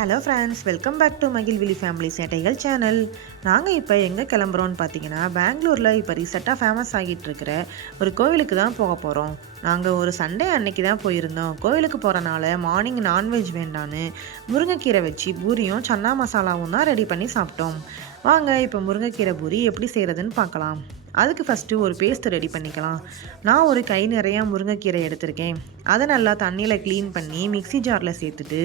Hello friends welcome back to மகிழ்விழி family சேட்டைகள் channel நாங்கள் இப்போ எங்கே கிளம்புறோம்னு பார்த்தீங்கன்னா பெங்களூரில் இப்போ ரீசெண்டாக ஃபேமஸ் ஆகிட்டு இருக்கிற ஒரு கோவிலுக்கு தான் போக போகிறோம் நாங்கள் ஒரு சண்டே அன்னைக்கு தான் போயிருந்தோம். கோவிலுக்கு போகிறனால மார்னிங் நான்வெஜ் வேண்டான்னு முருங்கைக்கீரை வச்சு பூரியும் சன்னா மசாலாவும் தான் ரெடி பண்ணி சாப்பிட்டோம். வாங்க இப்போ முருங்கைக்கீரை பூரி எப்படி செய்கிறதுன்னு பார்க்கலாம். அதுக்கு ஃபஸ்ட்டு ஒரு பேஸ்ட்டு ரெடி பண்ணிக்கலாம். நான் ஒரு கை நிறையா முருங்கைக்கீரை எடுத்திருக்கேன். அதை நல்லா தண்ணியில் க்ளீன் பண்ணி மிக்ஸி ஜாரில் சேர்த்துட்டு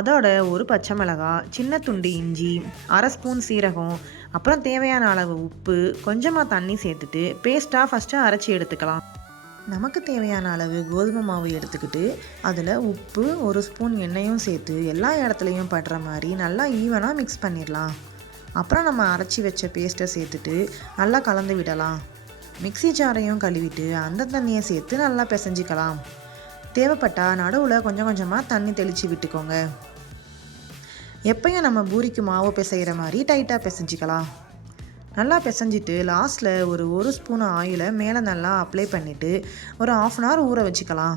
அதோட ஒரு பச்சை மிளகாய் சின்ன துண்டு இஞ்சி அரை ஸ்பூன் சீரகம் அப்புறம் தேவையான அளவு உப்பு கொஞ்சமாக தண்ணி சேர்த்துட்டு பேஸ்ட்டாக ஃபஸ்ட்டு அரைச்சி எடுத்துக்கலாம். நமக்கு தேவையான அளவு கோதுமை மாவு எடுத்துக்கிட்டு அதில் உப்பு ஒரு ஸ்பூன் எண்ணெயும் சேர்த்து எல்லா இடத்துலையும் படுற மாதிரி நல்லா ஈவனாக மிக்ஸ் பண்ணிடலாம் அப்புறம் நம்ம அரைச்சி வச்ச பேஸ்ட்டை சேர்த்துட்டு நல்லா கலந்து விடலாம். மிக்ஸி ஜாரையும் கழுவிட்டு அந்த தண்ணியை சேர்த்து நல்லா பிசைஞ்சிக்கலாம். தேவைப்பட்டால் நடுவில் கொஞ்சம் கொஞ்சமாக தண்ணி தெளித்து விட்டுக்கோங்க. எப்பயும் நம்ம பூரிக்கு மாவு பிசைகிற மாதிரி டைட்டாக பிசைஞ்சிக்கலாம். நல்லா பிசைஞ்சிட்டு லாஸ்ட்டில் ஒரு ஒரு ஸ்பூன் ஆயிலை மேலே நல்லா அப்ளை பண்ணிவிட்டு ஒரு ஆஃப் அன் ஹவர் ஊற வச்சுக்கலாம்.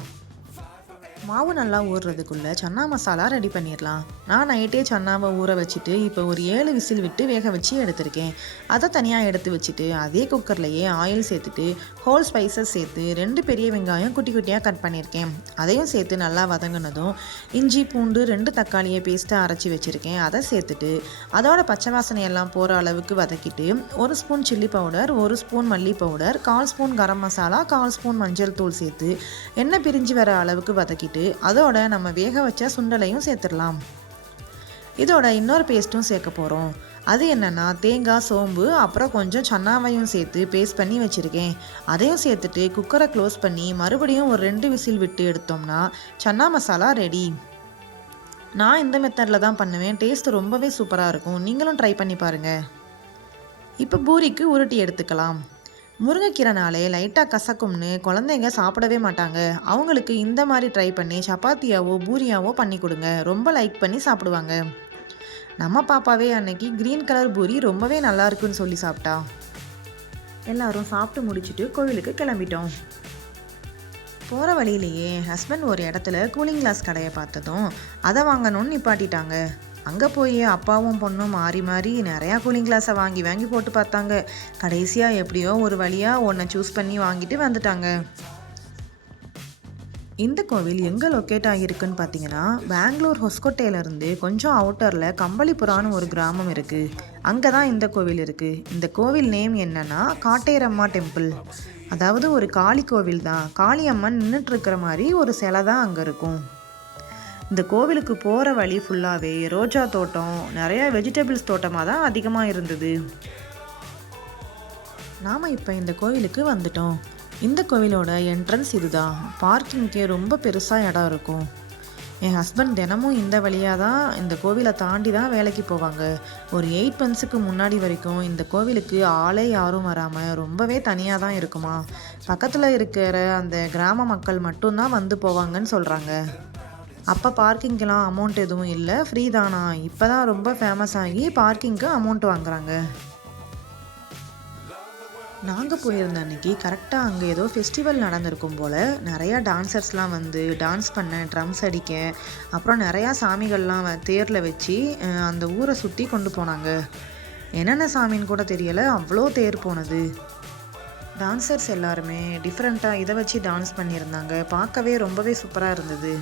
மாவு நல்லா ஊறுறதுக்குள்ளே சன்னா மசாலா ரெடி பண்ணிடலாம் நான் நைட்டே சன்னாவை ஊற வச்சுட்டு இப்போ ஒரு ஏழு விசில் விட்டு வேக வச்சு எடுத்திருக்கேன். அதை தனியாக எடுத்து வச்சுட்டு அதே குக்கர்லையே ஆயில் சேர்த்துட்டு ஹோல் ஸ்பைசஸ் சேர்த்து ரெண்டு பெரிய வெங்காயம் குட்டி குட்டியாக கட் பண்ணியிருக்கேன் அதையும் சேர்த்து நல்லா வதங்கினதும் இஞ்சி பூண்டு ரெண்டு தக்காளியை பேஸ்ட்டாக அரைச்சி வச்சுருக்கேன். அதை சேர்த்துட்டு அதோட பச்சை வாசனை எல்லாம் போகிற அளவுக்கு வதக்கிட்டு ஒரு ஸ்பூன் சில்லி பவுடர் ஒரு ஸ்பூன் மல்லி பவுடர் கால் ஸ்பூன் கரம் மசாலா கால் ஸ்பூன் மஞ்சள் தூள் சேர்த்து எண்ணெய் பிரிஞ்சு வர அளவுக்கு வதக்கிட்டு அதோட நம்ம வேக வச்ச சுண்டலையும் சேர்த்துடலாம். இதோட இன்னொரு பேஸ்ட்டும் சேர்க்க போகிறோம் அது என்னென்னா தேங்காய் சோம்பு அப்புறம் கொஞ்சம் சன்னாவையும் சேர்த்து பேஸ்ட் பண்ணி வச்சுருக்கேன். அதையும் சேர்த்துட்டு குக்கரை க்ளோஸ் பண்ணி மறுபடியும் ஒரு ரெண்டு விசில் விட்டு எடுத்தோம்னா சன்னா மசாலா ரெடி நான் இந்த மெத்தடில் தான் பண்ணுவேன். டேஸ்ட் ரொம்பவே சூப்பராக இருக்கும். நீங்களும் ட்ரை பண்ணி பாருங்கள் இப்போ பூரிக்கு உருட்டி எடுத்துக்கலாம். முருங்கைக்கீரைனாலே லைட்டாக கசக்கும்னு குழந்தைங்க சாப்பிடவே மாட்டாங்க. அவங்களுக்கு இந்த மாதிரி ட்ரை பண்ணி சப்பாத்தியாவோ பூரியாவோ பண்ணி கொடுங்க. ரொம்ப லைக் பண்ணி சாப்பிடுவாங்க. நம்ம பாப்பாவே அன்னைக்கு க்ரீன் கலர் பூரி ரொம்பவே நல்லா இருக்குன்னு சொல்லி சாப்பிட்டா. எல்லாரும் சாப்பிட்டு முடிச்சுட்டு கோவிலுக்கு கிளம்பிட்டோம். போகிற வழியிலேயே ஹஸ்பண்ட் ஒரு இடத்துல கூலிங் கிளாஸ் கடையை பார்த்ததும் அதை வாங்கணும்னு நிப்பாட்டிட்டாங்க. அங்கே போய் அப்பாவும் பொண்ணும் மாறி மாறி நிறையா கூலிங் கிளாஸை வாங்கி வாங்கி போட்டு பார்த்தாங்க. கடைசியாக எப்படியோ ஒரு வழியாக ஒன்றை சூஸ் பண்ணி வாங்கிட்டு வந்துட்டாங்க. இந்த கோவில் எங்கே லொக்கேட் ஆகியிருக்குன்னு பார்த்தீங்கன்னா பெங்களூர் ஹொஸ்கோட்டையிலேருந்து கொஞ்சம் அவுட்டரில் கம்பளிபுரான்னு ஒரு கிராமம் இருக்குது அங்கே தான் இந்த கோவில் இருக்குது இந்த கோவில் நேம் என்னன்னா காட்டேரம்மா டெம்பிள் அதாவது ஒரு காளி கோவில் தான் காளியம்மன் நின்றுட்டு இருக்கிற மாதிரி ஒரு சிலை தான் அங்கே இருக்கும். இந்த கோவிலுக்கு போகிற வழி ஃபுல்லாகவே ரோஜா தோட்டம் நிறையா வெஜிடபிள்ஸ் தோட்டமாக தான் அதிகமாக இருந்தது. நாம் இப்போ இந்த கோவிலுக்கு வந்துட்டோம். இந்த கோவிலோட என்ட்ரன்ஸ் இதுதான். பார்க்கிங்க்கே ரொம்ப பெருசாக இடம் இருக்கும். என் ஹஸ்பண்ட் தினமும் இந்த வழியாக தான் இந்த கோவிலை தாண்டி தான் வேலைக்கு போவாங்க. ஒரு எயிட் மந்த்ஸுக்கு முன்னாடி வரைக்கும் இந்த கோவிலுக்கு ஆளே யாரும் வராமல் ரொம்பவே தனியாக தான் இருக்குமா. பக்கத்தில் இருக்கிற அந்த கிராம மக்கள் மட்டும்தான் வந்து போவாங்கன்னு சொல்கிறாங்க அப்போ பார்க்கிங்க்கெலாம் அமௌண்ட் எதுவும் இல்லை. ஃப்ரீ தானா? இப்போ தான் ரொம்ப ஃபேமஸ் ஆகி பார்க்கிங்க்கு அமௌண்ட் வாங்குறாங்க. நாங்கள் போயிருந்த அன்னைக்கு. கரெக்டாக அங்கே ஏதோ ஃபெஸ்டிவல் நடந்திருக்கும் போல். நிறையா டான்சர்ஸ்லாம் வந்து டான்ஸ் பண்ண ட்ரம்ஸ் அடிக்க அப்புறம் நிறையா சாமிகள்லாம் வ- தேரில் வச்சு அந்த ஊரை சுற்றி கொண்டு போனாங்க. என்னென்ன சாமின்னு கூட தெரியலை. அவ்வளோ தேர் போனது. டான்சர்ஸ் எல்லாருமே டிஃப்ரெண்ட்டாக இதை வச்சு டான்ஸ் பண்ணியிருந்தாங்க. பார்க்கவே ரொம்பவே சூப்பராக இருந்தது.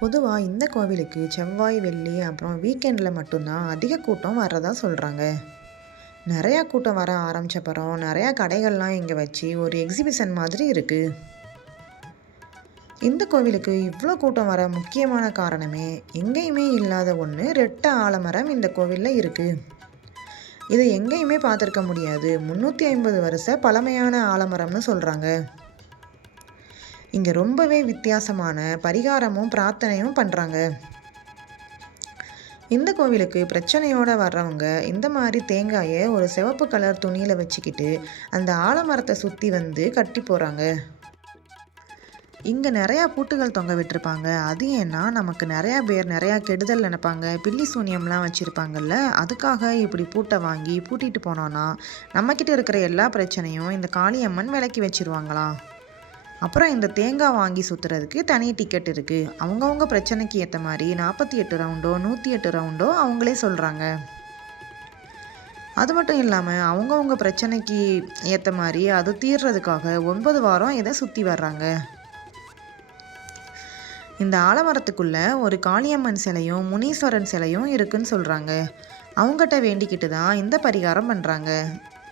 பொதுவாக இந்த கோவிலுக்கு செவ்வாய் வெள்ளி அப்புறம் வீக்கெண்டில் மட்டும்தான் அதிக கூட்டம் வர்றதா சொல்கிறாங்க நிறையா கூட்டம் வர ஆரம்பிச்சப்பறம் நிறையா கடைகள்லாம் இங்கே வச்சு ஒரு எக்ஸிபிஷன் மாதிரி இருக்குது இந்த கோவிலுக்கு இவ்வளோ கூட்டம் வர முக்கியமான காரணமே எங்கேயுமே இல்லாத ஒன்று ரெட்ட ஆலமரம் இந்த கோவிலில் இருக்குது இது எங்கேயுமே பார்த்துருக்க முடியாது. முந்நூற்றி ஐம்பது வருஷ பழமையான ஆலமரம்னு சொல்கிறாங்க இங்கே ரொம்பவே வித்தியாசமான பரிகாரமும் பிரார்த்தனையும் பண்ணுறாங்க இந்த கோவிலுக்கு பிரச்சனையோடு வர்றவங்க இந்த மாதிரி தேங்காயை ஒரு சிவப்பு கலர் துணியில் வச்சுக்கிட்டு அந்த ஆலமரத்தை சுற்றி வந்து கட்டி போகிறாங்க இங்கே நிறையா பூட்டுகள் தொங்க விட்டுருப்பாங்க. அது ஏன்னா நமக்கு நிறையா பேர் நிறையா கெடுதல் நினைப்பாங்க. பில்லி சூனியம்லாம் வச்சுருப்பாங்கல்ல அதுக்காக இப்படி பூட்டை வாங்கி பூட்டிட்டு போனோன்னா நம்மக்கிட்ட இருக்கிற எல்லா பிரச்சனையும் இந்த காளியம்மன் விலக்கி வச்சுருவாங்களாம். அப்புறம் இந்த தேங்காய் வாங்கி சுற்றுறதுக்கு தனி டிக்கெட் இருக்குது அவங்கவுங்க பிரச்சனைக்கு ஏற்ற மாதிரி நாற்பத்தி எட்டு ரவுண்டோ நூற்றி எட்டு ரவுண்டோ அவங்களே சொல்கிறாங்க அது மட்டும் இல்லாமல் அவங்கவுங்க பிரச்சனைக்கு ஏற்ற மாதிரி அது தீர்றதுக்காக ஒன்பது வாரம் இதை சுற்றி வர்றாங்க. இந்த ஆலமரத்துக்குள்ள ஒரு காளியம்மன் சிலையும் முனீஸ்வரன் சிலையும் இருக்குன்னு சொல்கிறாங்க அவங்ககிட்ட வேண்டிக்கிட்டு தான் இந்த பரிகாரம் பண்ணுறாங்க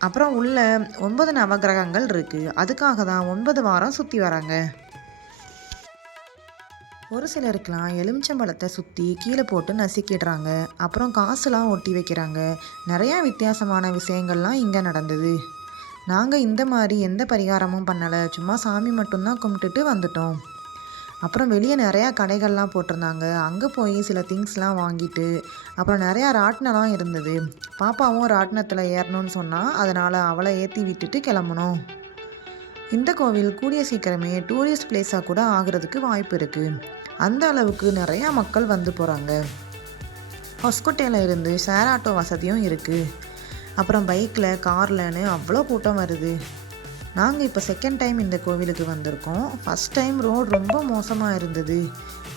அப்புறம் உள்ள ஒன்பது நவகிரகங்கள் இருக்குது அதுக்காக தான் ஒன்பது வாரம் சுற்றி வராங்க. ஒரு சிலருக்கெலாம் எலுமிச்சம்பழத்தை சுற்றி கீழே போட்டு நசுக்கிடுறாங்க. அப்புறம் காசுலாம் ஒட்டி வைக்கிறாங்க. நிறையா வித்தியாசமான விஷயங்கள்லாம் இங்கே நடந்தது. நாங்கள் இந்த மாதிரி எந்த பரிகாரமும் பண்ணலை. சும்மா சாமி மட்டும்தான் கும்பிட்டுட்டு வந்துட்டோம். அப்புறம் வெளியே நிறையா கடைகள்லாம் போட்டிருந்தாங்க. அங்கே போய் சில திங்ஸ்லாம் வாங்கிட்டு அப்புறம் நிறையா ராட்டினலாம் இருந்தது. பாப்பாவும் ராட்டினத்தில் ஏறணும்னு சொன்னால் அதனால் அவளை ஏற்றி விட்டுட்டு கிளம்பணும் இந்த கோவில் கூடிய சீக்கிரமே டூரிஸ்ட் பிளேஸாக கூட ஆகிறதுக்கு வாய்ப்பு இருக்குது அந்த அளவுக்கு நிறையா மக்கள் வந்து போகிறாங்க ஹொஸ்கோட்டையில் இருந்து ஷேர் ஆட்டோ வசதியும் இருக்குது அப்புறம் பைக்கில் கார்லன்னு அவ்வளோ கூட்டம் வருது. நாங்கள் இப்போ செகண்ட் டைம் இந்த கோவிலுக்கு வந்திருக்கோம். ஃபஸ்ட் டைம் ரோடு ரொம்ப மோசமாக இருந்தது.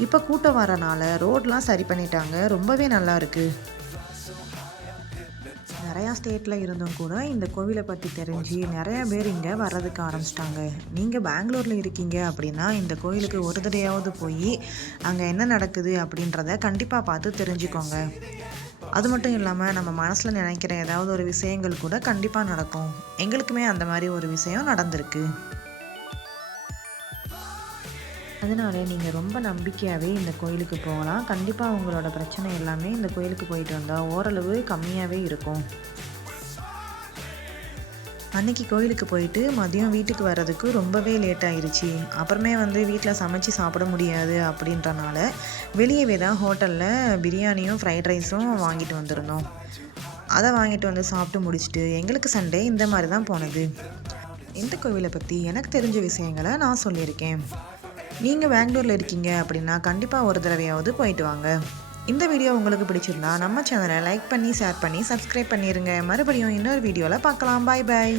இப்போ கூட்டம் வரனால ரோடெலாம் சரி பண்ணிட்டாங்க. ரொம்பவே நல்லா இருக்குது நிறையா ஸ்டேட்டில் இருந்தும் கூட இந்த கோவிலை பற்றி தெரிஞ்சு நிறையா பேர் இங்கே வர்றதுக்கு ஆரம்பிச்சிட்டாங்க. நீங்கள் பெங்களூரில் இருக்கீங்க அப்படின்னா இந்த கோவிலுக்கு ஒரு தடையாவது போய் அங்கே என்ன நடக்குது அப்படின்றத கண்டிப்பாக பார்த்து தெரிஞ்சுக்கோங்க. அது மட்டும் இல்லாமல் நம்ம மனசில் நினைக்கிற ஏதாவது ஒரு விஷயங்கள் கூட கண்டிப்பாக நடக்கும். எங்களுக்குமே அந்த மாதிரி ஒரு விஷயம் நடந்திருக்கு. அதனால நீங்கள் ரொம்ப நம்பிக்கையாகவே இந்த கோயிலுக்கு போகலாம். கண்டிப்பாக உங்களோட பிரச்சனை எல்லாமே இந்த கோயிலுக்கு போயிட்டு வந்தால் ஓரளவு கம்மியாகவே இருக்கும். அன்னைக்கு கோயிலுக்கு போயிட்டு மதியம் வீட்டுக்கு வர்றதுக்கு ரொம்பவே லேட் ஆயிடுச்சு அப்புறமே வந்து வீட்டில் சமைச்சு சாப்பிட முடியாது அப்படின்றனால வெளியவே தான் ஹோட்டலில் பிரியாணியும் ஃப்ரைட் ரைஸும் வாங்கிட்டு வந்திருந்தோம். அதை வாங்கிட்டு வந்து சாப்பிட்டு முடிச்சுட்டு எங்களுக்கு சண்டே இந்த மாதிரி தான் போனது. இந்த கோவிலை பற்றி எனக்கு தெரிஞ்ச விஷயங்களை நான் சொல்லியிருக்கேன். நீங்கள் பெங்களூரில் இருக்கீங்க அப்படின்னா கண்டிப்பாக ஒரு தடவையாவது போயிட்டு வாங்க. இந்த வீடியோ உங்களுக்கு பிடிச்சிருந்தா நம்ம சேனலை லைக் பண்ணி ஷேர் பண்ணி சப்ஸ்கிரைப் பண்ணிடுங்க மறுபடியும் இன்னொரு வீடியோவில் பார்க்கலாம். பாய் பாய்